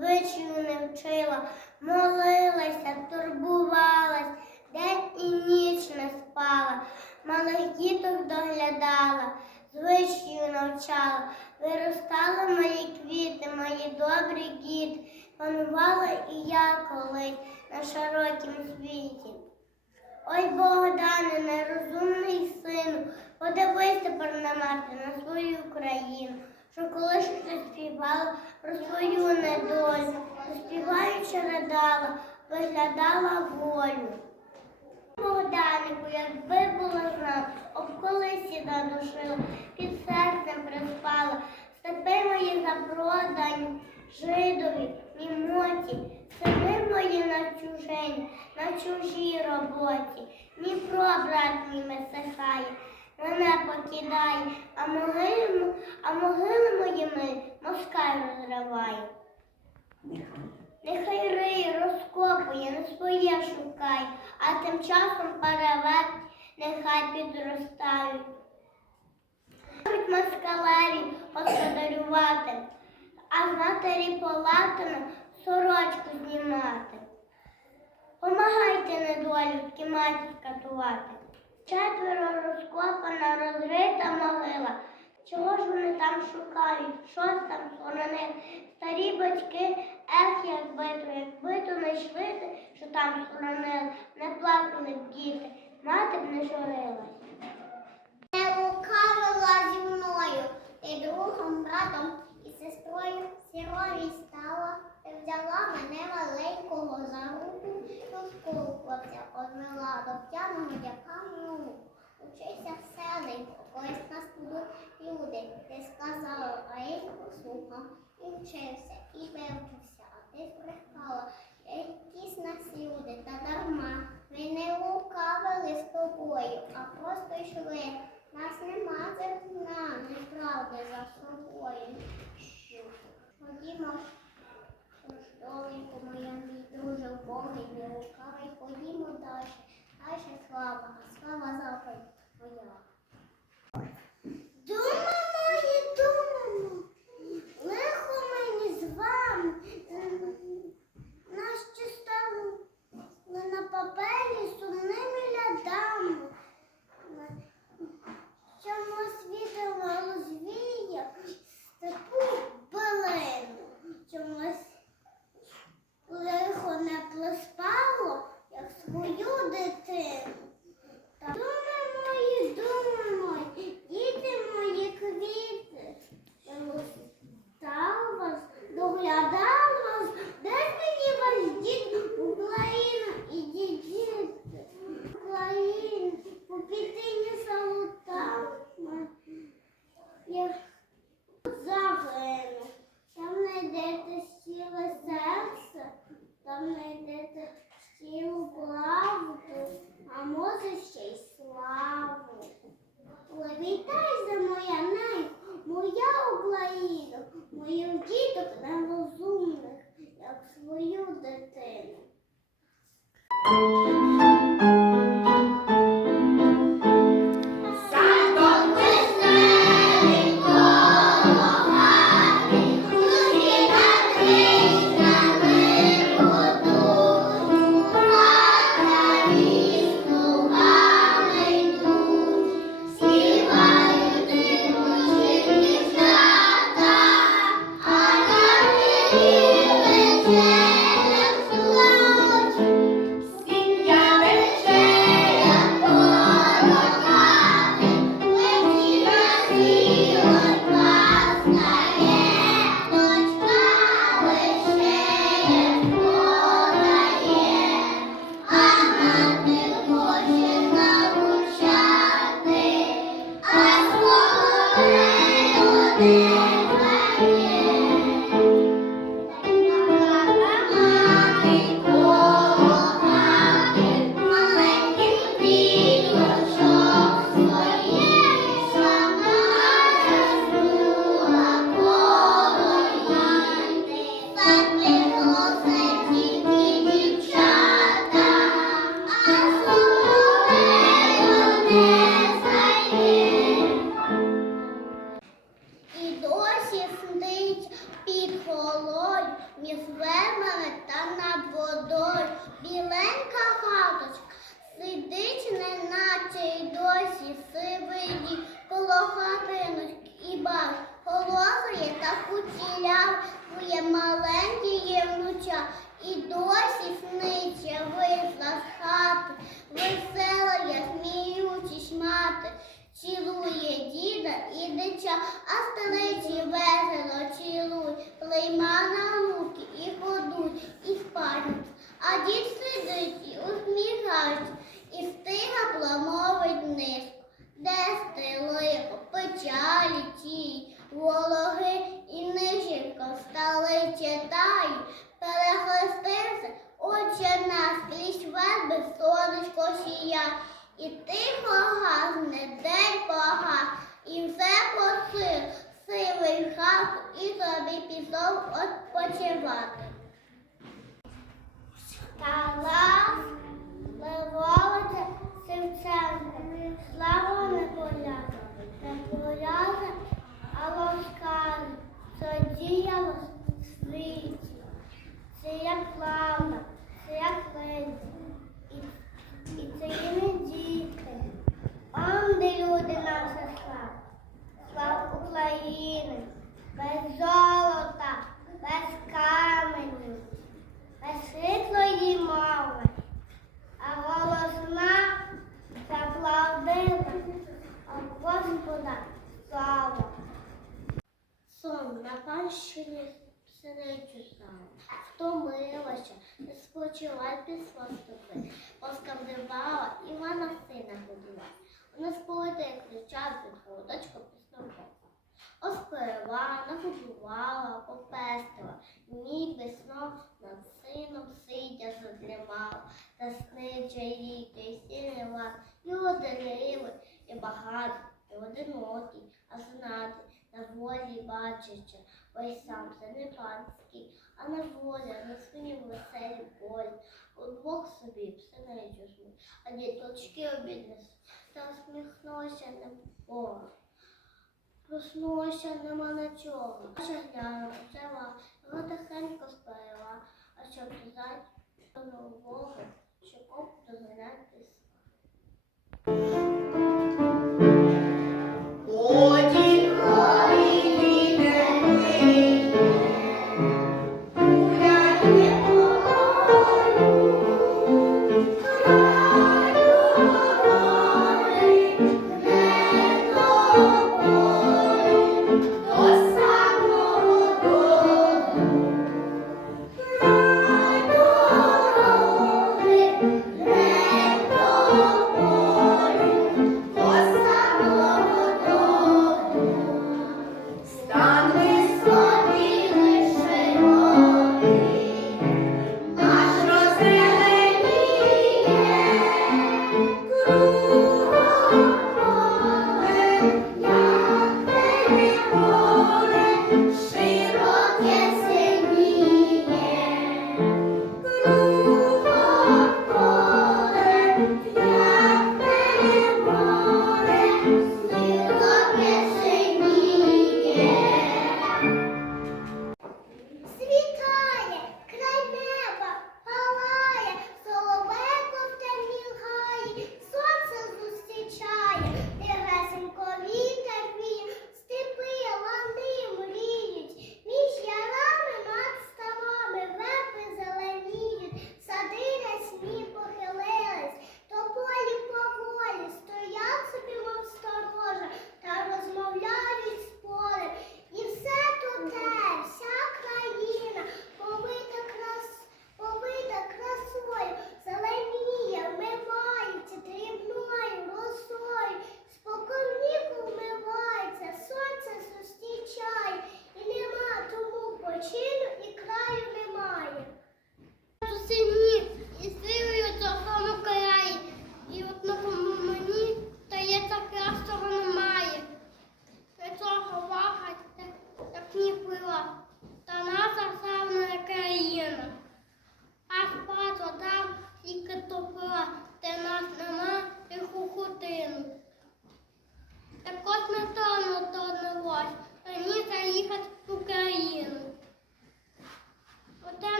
звичаю не вчила, молилася, турбувалась, день і ніч не спала, малих діток доглядала, звичаю навчала, виростали мої квіти, мої добрі діти, панувала і я колись на широкім світі. Ой, Богдане, нерозумний сину, подивись тепер на мати, на свою країну, що колись ти співала про свою недолю, співаючи ридала, виглядала волю. Богданику, якби була знав, об колисі надушила, під серцем приспала, степи мої запродані, жидові, німоті, сини мої на чужині, на чужій роботі. Дніпро, брат мій месихає, мене покидає, а могили, а могили мої ми москаль розриває. Нехай риє, розкопує, не своє шукай, а тим часом переверть, нехай підростають. Можуть москалеві господарювати, а з матері полатину сорочку знімати. Помагайте недолюдки матір катувати. Четверо розкопана, розрита могила. Чого ж вони там шукають? Що там хоронив? Старі батьки, ех, якби то, якби то знайшли, те, що там хоронили, не плакали б діти, мати б не журилась. Не лукавила зі мною, ти другом, братом і сестрою сірові стала. Ти взяла мене маленького за руку, до школу хлопця одвела до п'яного дякану. Учися веселенько, колись нас будуть люди. Ти сказала, а я й послухав, і вчився, і вивчився, а ти збрехала. Якісь нас люди, та дарма. Ми не лукавили з тобою, а просто йшли. Нас нема зерна, неправди за собою. Ходімо, Доленько моя, мій друже Богий, не лукавий, ходімо далі. Далі слава, слава завжди моя. Дума мої, думаємо, лихо мені з вами, нащо стали на папері сумними рядами. Чому світило розвіяв таку пилину. Чомусь лихо не проспало, як свою дитину. Та мої, думи мої, діти мої квіти. Став вас, доглядав вас, де мені вас дід Україна. Талас Левовича Севченка, слава не поляка, не поляка, а лоскали, що діяло в світі. Це як плавна, це як леді, і, і це є не діти. Он де люди наша слава, слава України, без золота, без каменю, без світлої мови, а голосна заплавдила, а Господа слава. Панщині сиречу знала, втомилася, не спочивай післа ступи, поскандивала Івана сина годила. Вона сполити кричав під холодочку пісноком. Оспівала, нагодувала, попестила, ніби сно над сином сидя задрімала, та сниче ріки, і сірила, і одерили, і багато, і одинокий, а знати, на волі бачачи, ой сам це не панський, а на волі, на свині веселі полі, удвох собі псиней чужми, а діточки обіднес, та всміхнулася не Бога. Проснулася нема на чого. Ще глянула, взяла, його тихенько сперила, а щоб додать до нового, щоб оп дозволяти Потім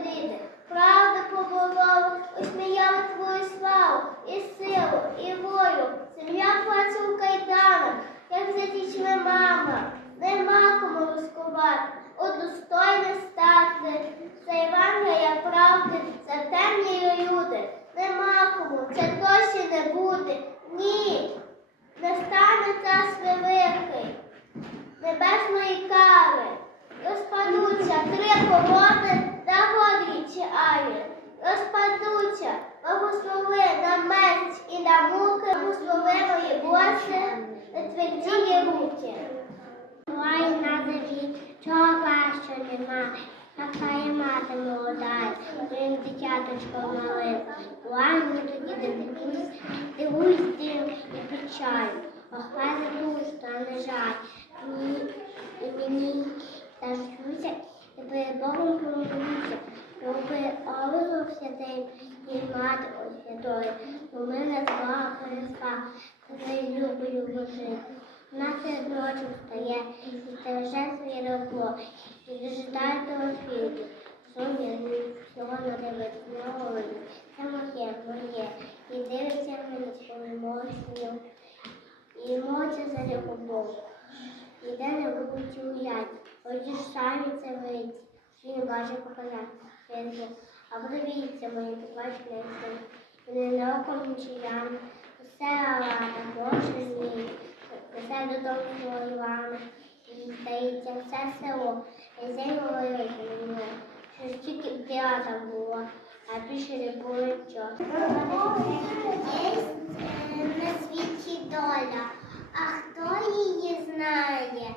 рододіти, правда поборова, усміяли твою славу, і силу, і волю, сім'я і печаль. Ох, мене та не жаль. І мені заждуся, і перед Богом помолюся. Роби образом святим і мати ось святою. Бо мене з Бога переспав, коли люблю. Вона серед ночі встає і стереже своє добро, і дожидає того світу. Соня всього на тебе знову. Це моє, моє. І дивиться мені свою мощню. І молиться за любов. Іде на вулицю гулять, Оді ж самі це вийти, що не бачить показати. А подивіться, мої побачення і не на оком нічиян, усе лада, Боже мій, все додому свого Івана, і здається все село, і зей говорить мені, що ж тільки там було, а більше не було нічого. Є на світі доля, а хто її знає?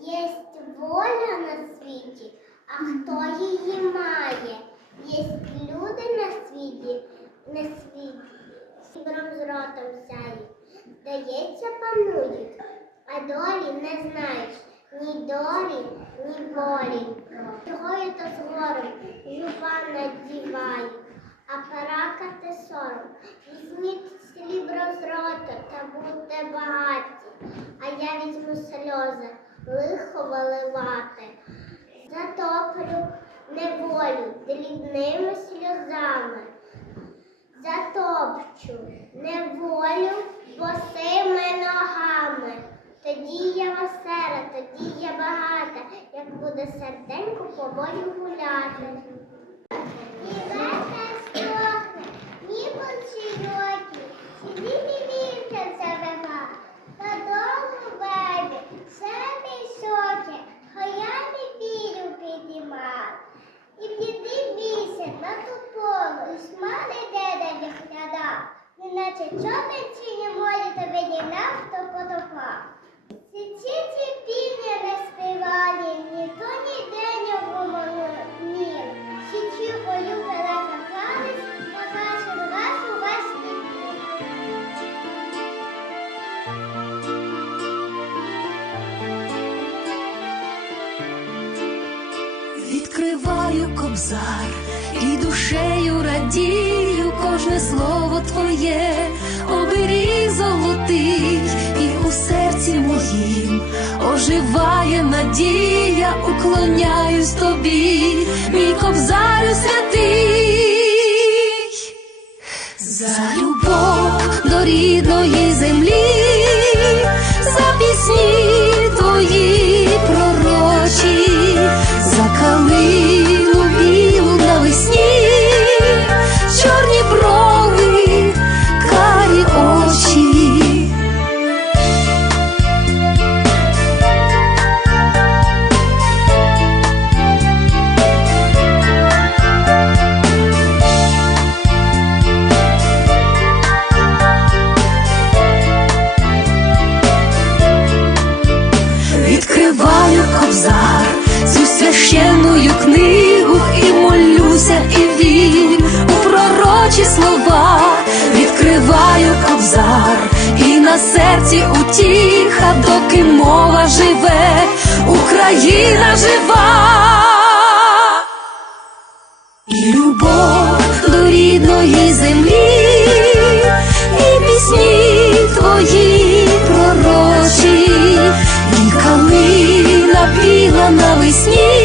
Єсть воля на світі, а хто її має? Єсть люди на світі, на світі, сібром з ротом сяють. Здається, панують, а долі не знаєш Ні долі, ні волі. я то згору, жупа надіваю, а паракати сором. Візьміть слібро буде серденько по волі гуляти. Ні ветер стохне, ні почійоті, сидіти вітер завива, додому бебі, самі соки, хай я не вірю підіймав. І піди бійся на ту полу, і смали деда виглядав, неначе чопиці не молі тебе дінав, хто потопав. Січі ці півня не співали, ні то ніде не гумані. Січі бою перекакались, покаже вашу вас пітні. Відкриваю кобзар і душею радію кожне слово твоє, оберіг золотий, у серці моїм оживає надія, уклоняюсь тобі, мій кобзарю святий. За любов до рідної базар, і на серці утіха, доки мова живе, Україна жива, і любов до рідної землі, і пісні твої пророчі, і калина піла навесні.